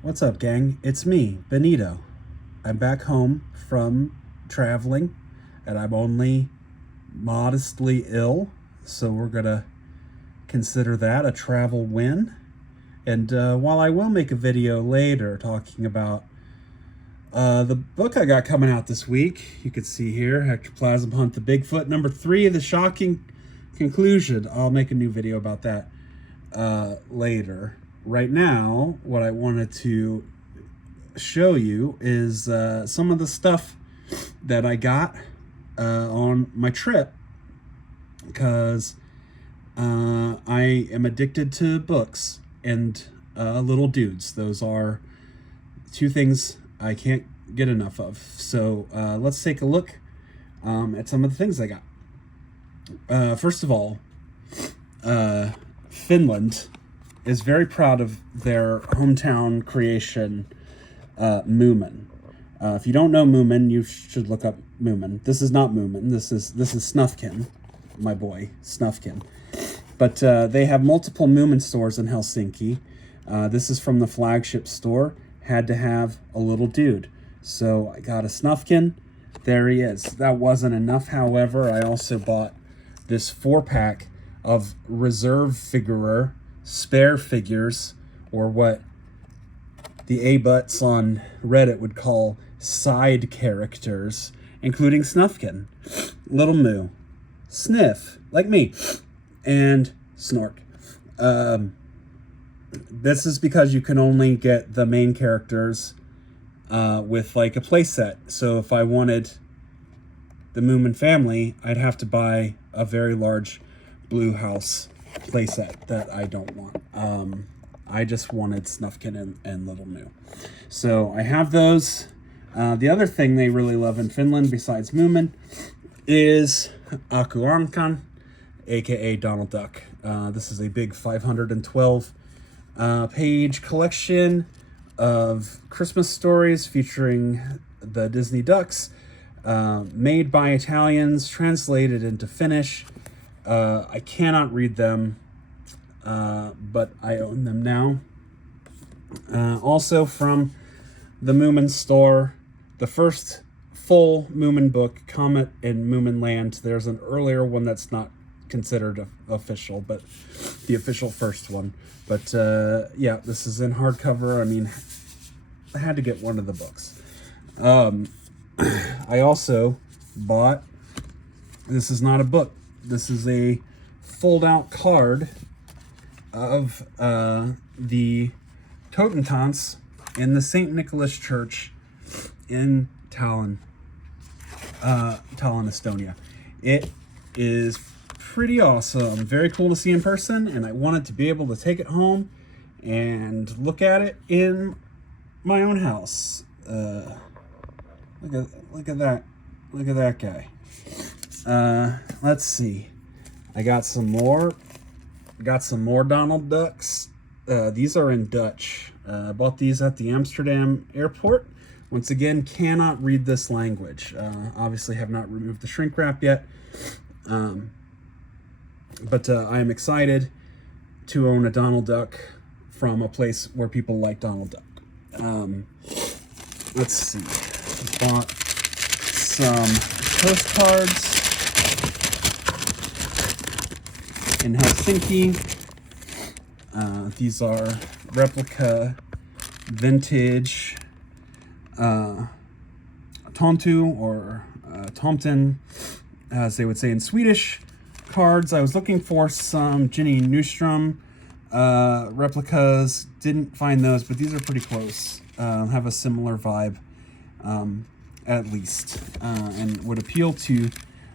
What's up, gang? It's me, Benito. I'm back home from traveling, and I'm only modestly ill, so we're gonna consider that a travel win. And while I will make a video later talking about the book I got coming out this week, you can see here, Ectoplasm Hunt the Bigfoot, number 3, The Shocking Conclusion. I'll make a new video about that later. Right now, what I wanted to show you is some of the stuff that I got on my trip, because I am addicted to books and little dudes. Those are two things I can't get enough of. So let's take a look at some of the things I got. First of all, Finland is very proud of their hometown creation, Moomin. If you don't know Moomin, you should look up Moomin. This is not Moomin. This is Snufkin, my boy, Snufkin. But they have multiple Moomin stores in Helsinki. This is from the flagship store. Had to have a little dude. So I got a Snufkin. There he is. That wasn't enough, however. I also bought this 4-pack of reserve figurer spare figures, or what the A-butts on Reddit would call side characters, including Snufkin, Little Moo, Sniff, like me, and Snork. This is because you can only get the main characters with like a playset. So if I wanted the Moomin family, I'd have to buy a very large Blue House playset that I don't want. I just wanted Snufkin and Little Moo. So I have those. The other thing they really love in Finland, besides Moomin, is Aku Ankka, aka Donald Duck. This is a big 512 page collection of Christmas stories featuring the Disney ducks, made by Italians, translated into Finnish. I cannot read them, but I own them now. Also from the Moomin store, the first full Moomin book, Comet in Moomin Land. There's an earlier one that's not considered official, but the official first one. But yeah, this is in hardcover. I mean, I had to get one of the books. I also bought, this is not a book, this is a fold-out card of the Totentants in the St. Nicholas Church in Tallinn, Estonia. It is pretty awesome, very cool to see in person, and I wanted to be able to take it home and look at it in my own house. Look at that guy. Let's see. I got some more Donald Ducks. These are in Dutch. I bought these at the Amsterdam airport. Once again, cannot read this language. Obviously have not removed the shrink wrap yet. But I am excited to own a Donald Duck from a place where people like Donald Duck. Let's see. Bought some postcards in Helsinki. These are replica vintage Tontu, or Tomten, as they would say in Swedish, cards. I was looking for some Ginny Nystrom replicas. Didn't find those, but these are pretty close. Have a similar vibe, at least, and would appeal to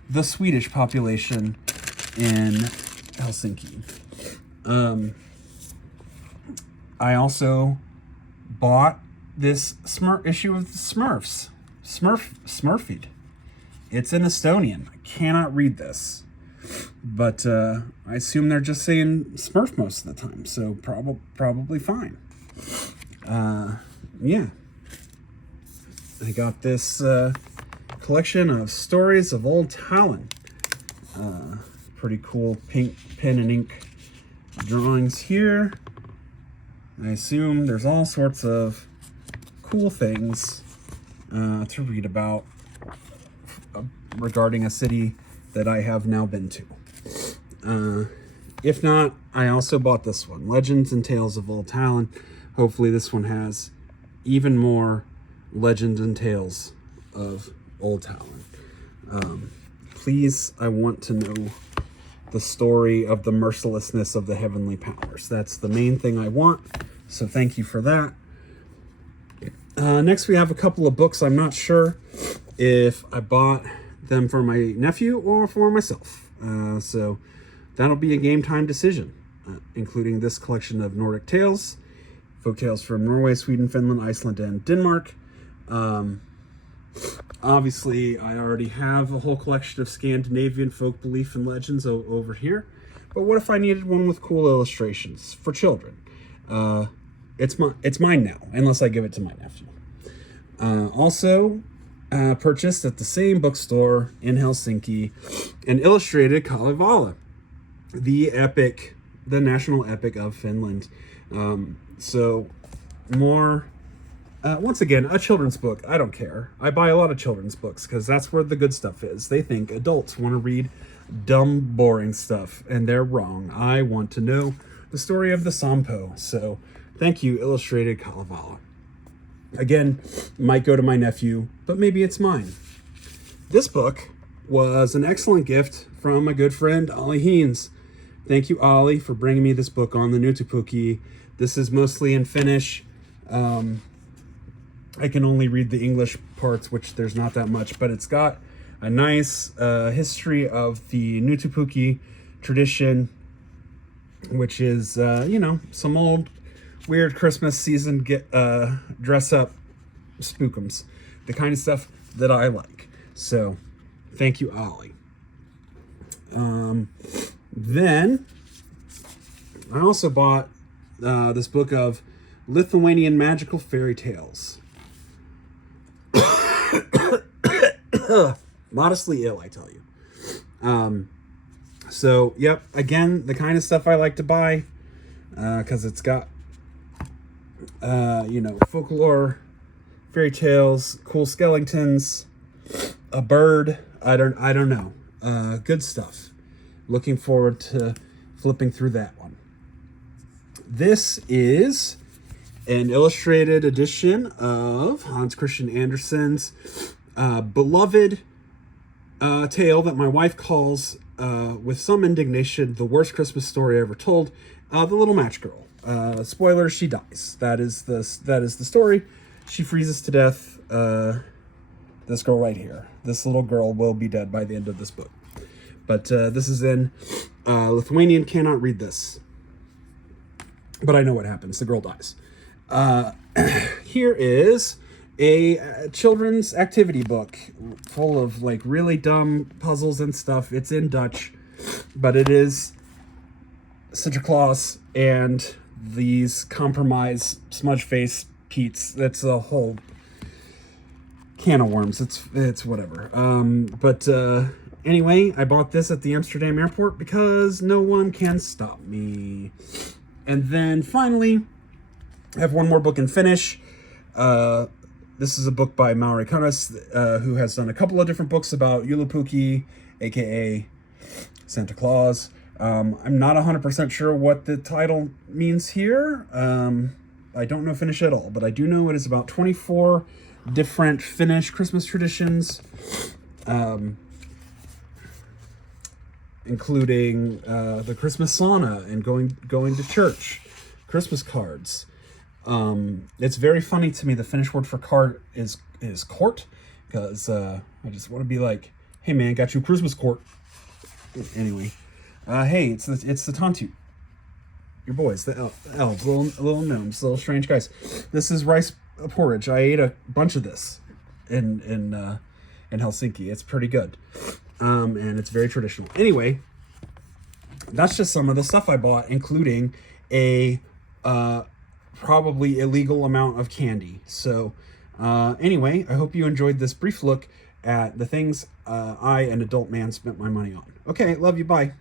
the Swedish population in Helsinki. I also bought this issue of the Smurfs. Smurfied. It's in Estonian. I cannot read this, but I assume they're just saying Smurf most of the time, so probably fine. Yeah. I got this collection of stories of old Tallinn. Pretty cool pink pen and ink drawings here. I assume there's all sorts of cool things to read about regarding a city that I have now been to. If not, I also bought this one, Legends and Tales of Old Talon. Hopefully this one has even more legends and tales of Old Talon. Please, I want to know the story of the mercilessness of the heavenly powers. That's the main thing I want, so thank you for that. Next we have a couple of books. I'm not sure if I bought them for my nephew or for myself. So that'll be a game time decision, including this collection of Nordic tales, folk tales from Norway, Sweden, Finland, Iceland, and Denmark. Obviously, I already have a whole collection of Scandinavian folk belief and legends over here. But what if I needed one with cool illustrations for children? It's mine now, unless I give it to my nephew. Also, purchased at the same bookstore in Helsinki an illustrated Kalevala, the national epic of Finland. So more, once again, a children's book. I don't care. I buy a lot of children's books because that's where the good stuff is. They think adults want to read dumb, boring stuff, and they're wrong. I want to know the story of the Sampo. So thank you, illustrated Kalevala. Again, might go to my nephew, but maybe it's mine. This book was an excellent gift from my good friend Ollie Heens. Thank you, Ollie, for bringing me this book on the Nuutupuki. This is mostly in Finnish. I can only read the English parts, which there's not that much, but it's got a nice history of the Nuutupuki tradition, which is, some old weird Christmas season dress up spookums, the kind of stuff that I like. So thank you, Ollie. Then I also bought this book of Lithuanian magical fairy tales. Modestly ill, I tell you. So yep, again, the kind of stuff I like to buy, because it's got folklore, fairy tales, cool skeletons, a bird. I don't know. Good stuff. Looking forward to flipping through that one. This is an illustrated edition of Hans Christian Andersen's beloved tale that my wife calls, with some indignation, the worst Christmas story ever told, The Little Match Girl. Spoiler, she dies. That is the story. She freezes to death. This girl right here. This little girl will be dead by the end of this book. But this is in Lithuanian. Cannot read this, but I know what happens. The girl dies. Here is a children's activity book full of like really dumb puzzles and stuff. It's in Dutch, but it is Santa Claus and these compromise smudge face Pete's. That's a whole can of worms. It's whatever. But anyway, I bought this at the Amsterdam airport because no one can stop me. And then finally, I have one more book in Finnish. This is a book by Mauri Kanas, who has done a couple of different books about Joulupuki, aka Santa Claus. I'm not 100% sure what the title means here. I don't know Finnish at all, but I do know it is about 24 different Finnish Christmas traditions, including the Christmas sauna and going to church, Christmas cards. It's very funny to me. The Finnish word for card is court, because I just want to be like, hey man, got you Christmas court. Anyway, hey, it's the tontut. Your boys, the elves, little gnomes, little strange guys. This is rice porridge. I ate a bunch of this in Helsinki. It's pretty good, and it's very traditional. Anyway, that's just some of the stuff I bought, including a probably illegal amount of candy. So anyway, I hope you enjoyed this brief look at the things I, an adult man, spent my money on. Okay, love you, bye.